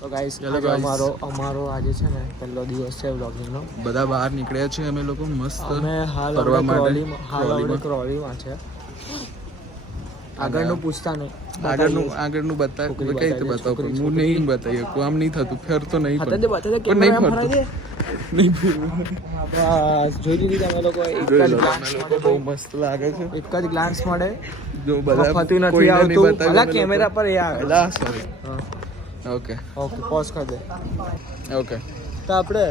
તો ગાઈસ અમારો આજે છે ને પહેલો દિવસ છે વ્લોગિંગનો. બધા બહાર નીકળ્યા છે અમે લોકો મસ્ત અમે હાલ ફરવા માટે. ટ્રોલીમાં છે. આગળનું પૂછતા નહીં. આગળનું બતા કઈ રીતે બતાવ હું નહીં બતાવી શકું. આમ નહીં થતું ફેર તો નહીં પણ નહીં ફરતું નહીં ફરવું. જોઈ લીધી તમે લોકો બહુ મસ્ત લાગે છે. એક જ ગ્લાન્સ મળે જો બધા ફતું નથી આવતું કેમેરા પર એ આવે. સોરી ઓકે પોઝ કરી દે. ઓકે તો આપણે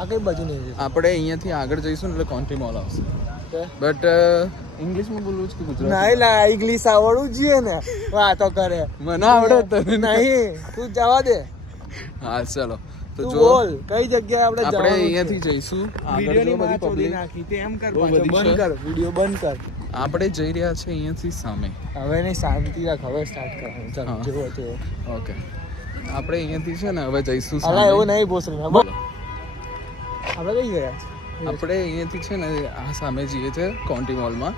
આ કઈ બાજુ નહીં આપણે અહીંયાથી આગળ જઈશું ને એટલે કોન્ટ્રી મોલ આવશે. બટ ઇંગ્લિશમાં બોલવું છે કે ગુજરાતી? નહીં લા ઇંગ્લિશ આવડવું જોઈએ ને. વાતો કરે મને આવડે તને નહીં. તું જવા દે. હા ચલો તો તું જો બોલ કઈ જગ્યાએ આપણે અહીંયાથી જઈશું. વિડિયોની બધી પબ્લિક નાખી તે એમ કર પાછો બંધ કર વિડિયો બંધ કર. આપણે જઈ રહ્યા છે અહીંયાથી સામે. હવે નહીં શાંતિ રાખ. હવે સ્ટાર્ટ કરવાનું. ચાલ જેવો તેવો. ઓકે આપણે અહીંયાથી છે ને હવે જઈશું અલા સામે. એવું નહીં બોસ બોલ. આપણે કઈ ગયા આપણે અહીંયાથી છે ને આ સામે જઈએ છે કોન્ટ્રી મોલમાં.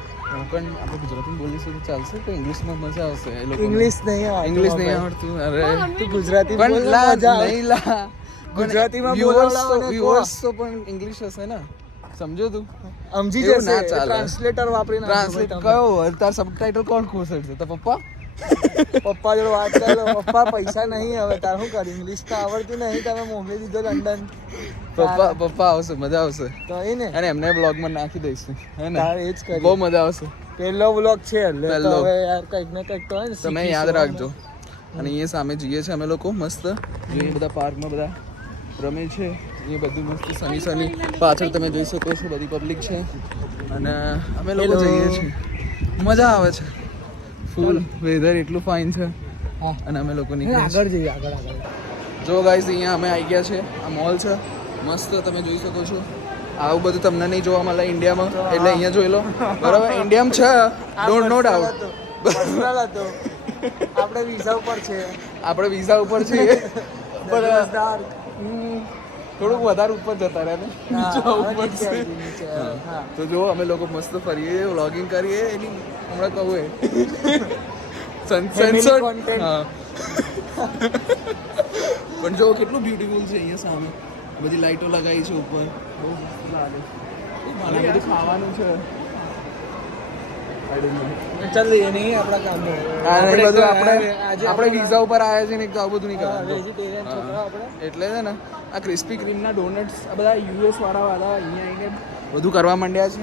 પણ આપણે ગુજરાતીમાં બોલીશું તો ચાલશે કે ઇંગ્લિશમાં મજા આવશે? એ લોકો ઇંગ્લિશ નહીં આવડતું. ઇંગ્લિશ નહીં આવડતું. અરે તું ગુજરાતી બોલ પણ ને લા મજા આવે. નહીં લા ગુજરાતીમાં વ્યુઅર્સ તો પણ ઇંગ્લિશ હશે ને. સમજો તું સમજી એવું જશે. ના ચાલે. ટ્રાન્સલેટર વાપરીને ટ્રાન્સલેટ કયો તાર સબટાઇટલ કોણ ખોસડશે? તો પપ્પા પપ્પા જોડે વાત કરો. પપ્પા પૈસા નહીં હવે તાર શું કરી? ઇંગ્લિશ તો આવડતું નહીં. તમે મોકલી દીધો લંડન. પપ્પા આવશે મજા આવશે. તો એ ને અને એમને બ્લોગમાં નાખી દઈશું હે ને. તારે એ જ કરી. બહુ મજા આવશે. પહેલો વ્લોગ છે એટલે તો પહેલો. હવે યાર કંઈક ને કંઈક તો હોય ને તમે યાદ રાખજો. અને અહીંયા સામે જઈએ છે અમે લોકો મસ્ત. જોઈએ બધા પાર્કમાં બધા રમે છે. એ બધું મસ્ત સની પાછળ તમે જોઈ શકો છો બધી પબ્લિક છે. અને અમે લોકો જઈએ છીએ. મજા આવે છે. ફૂલ વેધર એટલું ફાઇન છે. હા. અને અમે લોકો નીકળ્યા આગળ જઈએ આગળ. જો ગાઈસ અહીંયા અમે આવી ગયા છે. આ મોલ છે મસ્ત તમે જોઈ શકો છો. આવું બધું તમને નહીં જોવા મળે ઇન્ડિયામાં. એટલે અહીંયા જોઈ લો બરાબર. ઇન્ડિયામાં છે ડોન્ટ નો ડાઉટ. પર્સનલ હતો. આપણે વિઝા ઉપર છે. આપણે વિઝા ઉપર છીએ પણ થોડુંક વધારે ઉપર જતા રહ્યા ને. નીચે આવવું પડશે. હા. તો જો અમે લોકો મસ્ત ફરીએ વ્લોગિંગ કરીએ. એની હમણાં કહું એ Family સનસેટ. content. હા પણ જો કેટલું બ્યુટીફુલ છે અહીંયા સામે. બધી લાઈટો લગાવી છે ઉપર. બહુ મસ્ત લાગે. અને બધું ખાવાનું છે. ચાલ એ નહીં આપણા કામનું. આપણે વિઝા ઉપર આવ્યા છે ને એક તો આવું બધું નહીં કરવાનું. વેજીટેરિયન છોકરા આપણે. એટલે છે ને આ ક્રિસ્પી ક્રીમના ડોનટ્સ આ બધા યુએસ વાળા અહીંયા આવીને બધું કરવા માંડ્યા છે.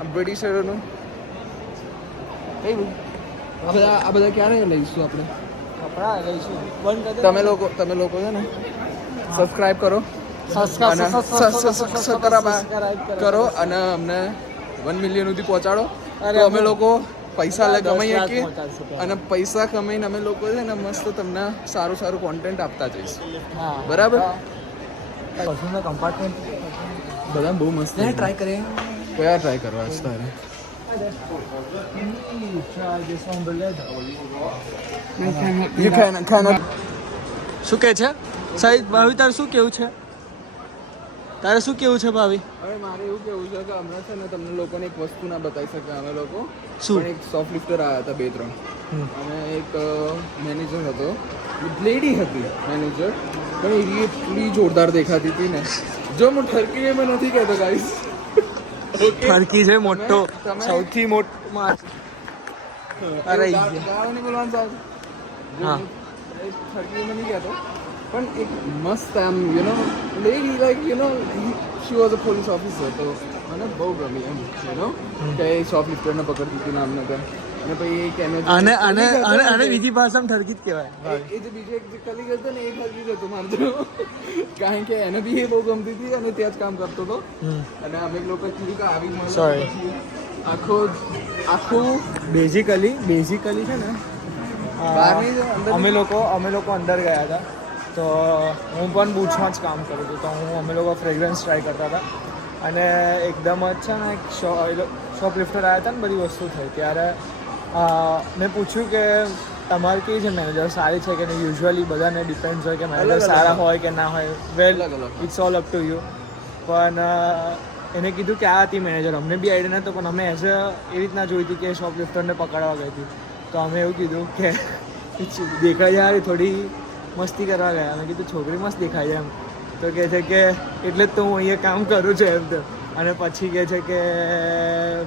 આ બ્રિટિશરોનું કઈ આ બધા ક્યારે લઈશું આપણે? કપડા લઈશું. બંધ કરી દે. તમે લોકો છે ને સબસ્ક્રાઇબ કરો અને સબસ્ક્રાઇબ કરો અને અમને 1 મિલિયન સુધી પહોંચાડો. તો અમે લોકો પૈસા કમાઈ શકીએ. અને પૈસા કમાઈને અમે લોકો છે ને મસ્ત તમને સારું કોન્ટેન્ટ આપતા જઈશું. બરાબર. કમ્પાર્ટમેન્ટ બધા બહુ મસ્ત ટ્રાય કરીએ. કયા ટ્રાય કરવા છે તારે? શું કે છે સાહેબ? ભાવી તારે શું કેવું છે? તારે શું કેવું છે ભાવી? હવે મારે એવું કેવું છે કે હમણાં છે ને તમને લોકોને એક વસ્તુ ના બતાવી શકે. અમે લોકો શું? પણ એક સોફ્ટ લિફ્ટર આવ્યા હતા 2-3 અને એક મેનેજર હતો. લેડી હતી મેનેજર પણ એ એટલી જોરદાર દેખાતી હતી ને. જો હું ઠરકી એમાં નથી કહેતો ગાઈસ. ફરકી છે મોટો સૌથી મોટો. અરે ગાળો નહીં બોલવાનું સાહેબ. હા. ઠરકી એમાં નહીં કહેતો પણ એક મસ્ત આમ lady like she was a police officer. તો મને બહુ ગમી એમ કે એ શોપ લિફ્ટરને પકડતી હતી નામને ત્યાં. અને પછી એક અને બીજી ભાષામાં ઠરકી જ કહેવાય. એ જે બીજો એક કલીગ હતો ને એ ઠરકી જ હતો મારતો. કારણ કે એને બી એ બહુ ગમતી હતી અને ત્યાં જ કામ કરતો હતો. અને અમે લોકો કીધું કે આવી Sorry. આખું બેઝિકલી છે ને અમે લોકો અંદર ગયા હતા. તો હું પણ બૂટ્સમાં જ કામ કરું છું. તો અમે લોકો ફ્રેગ્રન્સ ટ્રાય કરતા હતા. અને એકદમ જ છે ને એક શોપ લિફ્ટર આવ્યા હતા ને બધી વસ્તુ થઈ. ત્યારે મેં પૂછ્યું કે તમારી કેવી છે મેનેજર? સારી છે કે નહીં? યુઝ્યુઅલી બધાને ડિપેન્ડ્સ હોય કે મેનેજર સારા હોય કે ના હોય. Well it's all up to you. પણ એને કીધું કે આ હતી મેનેજર. અમને બી આઈડિયા નહોતો પણ અમે એઝ એ રીતના જોઈ હતી કે શોપ લિફ્ટરને પકડવા ગઈ હતી. તો અમે એવું કીધું કે દેખાય યાર થોડી મસ્તી કરવા ગયા. મેં કીધું છોકરી મસ્ત દેખાય છે એમ. તો કહે છે કે એટલે જ તો હું અહીંયા કામ કરું છું એમ. તો અને પછી કહે છે કે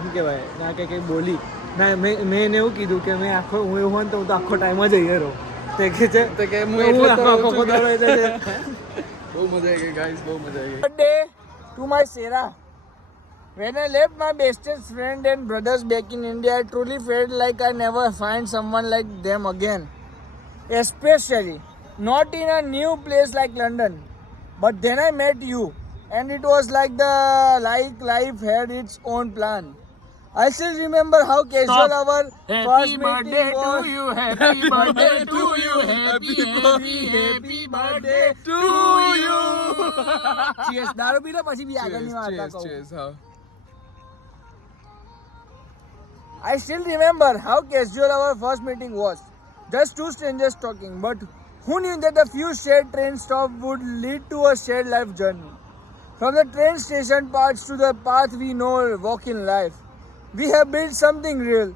શું કહેવાય ના કે કંઈ બોલી ના. મેં એને એવું કીધું કે મેં આખો હું એવું હોય ને તો હું તો આખો ટાઈમ જ અહીંયા રહું. તે કહે છે તો કે હું હું એટલે આખો તો દાડો એટલે છે. બહુ મજા આવી ગઈ ગાઈસ, બહુ મજા આવી ગઈ. Birthday to my Sarah. When I left my bestest friend and brothers back in India, I truly felt like I never find someone like them again. Especially not in a new place like London. But then I met you, and it was like life had its own plan. I still remember how casual our first meeting was. Happy birthday to you, happy birthday to you. Cheers. દારૂ પી લો પછી બી આગળની વાત Cheers, કહું. cheers, હા. I still remember how casual our first meeting was. Just two strangers talking, but who knew that a few shared train stops would lead to a shared life journey? From the train station paths to the path we know walk in life, we have built something real.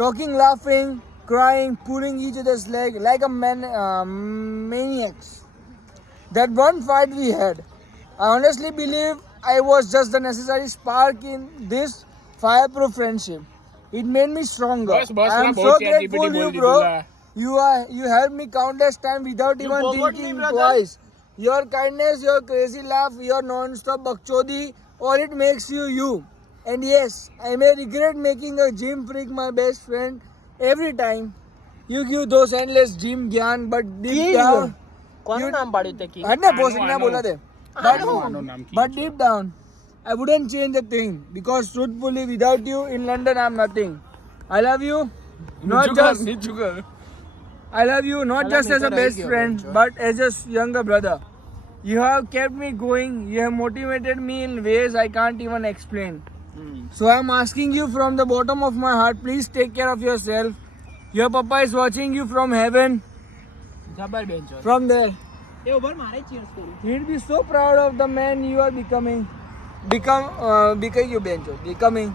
Talking, laughing, crying, pulling each other's leg like a maniacs. That one fight we had, I honestly believe I was just the necessary spark in this fireproof friendship. It made me stronger. I am so grateful you, bro. You helped me countless times without even thinking twice. Your kindness, your crazy laugh, your non-stop bakchodi, all it makes you you. And yes, I may regret making a gym freak my best friend every time. You give those endless gym gyan, but deep down, કોનું નામ પાડ્યું તે કી અરે boss ના બોલા દે. But deep down, I wouldn't change a thing because truthfully, without you in London, I'm nothing. I love you, not just I love you not just as a best friend, but as a younger brother. You have kept me going. You have motivated me in ways I can't even explain. So I'm asking you from the bottom of my heart, please take care of yourself. Your papa is watching you from heaven. જબર બેન્ચો From there, એ ઉપર મારે cheers કરું he'll be so proud of the man you are becoming. Becoming.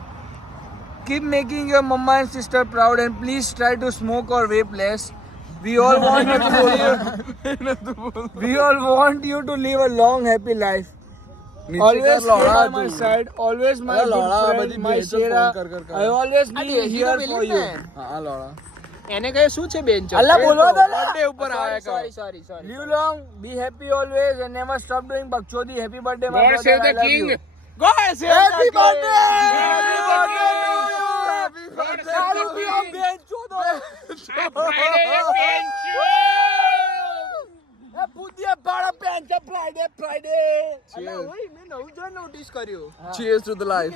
Keep making your mama and sister proud, and please try to smoke or vape less. We all want you to live. We all want you to live a long, happy life. Always stay by my side. Always my good friend, my Shera. I always be here for you. હા લોડા. એને કઈ શું છે બેન્ચો અલ્લા બોલો તો birthday ઉપર આયા કા. Sorry Live long, be happy always, and never stop doing bakchodi. Happy birthday, my God brother. save I the love king. you. God save Happy the king. birthday! Happy birthday to you. Happy birthday દારૂ to પીઓ, you. બેન્ચોદો. એ બુદ્ધિએ પાડા pant Friday. Allah ઓય મેં નવું જોઈ notice કર્યું Cheers to the life.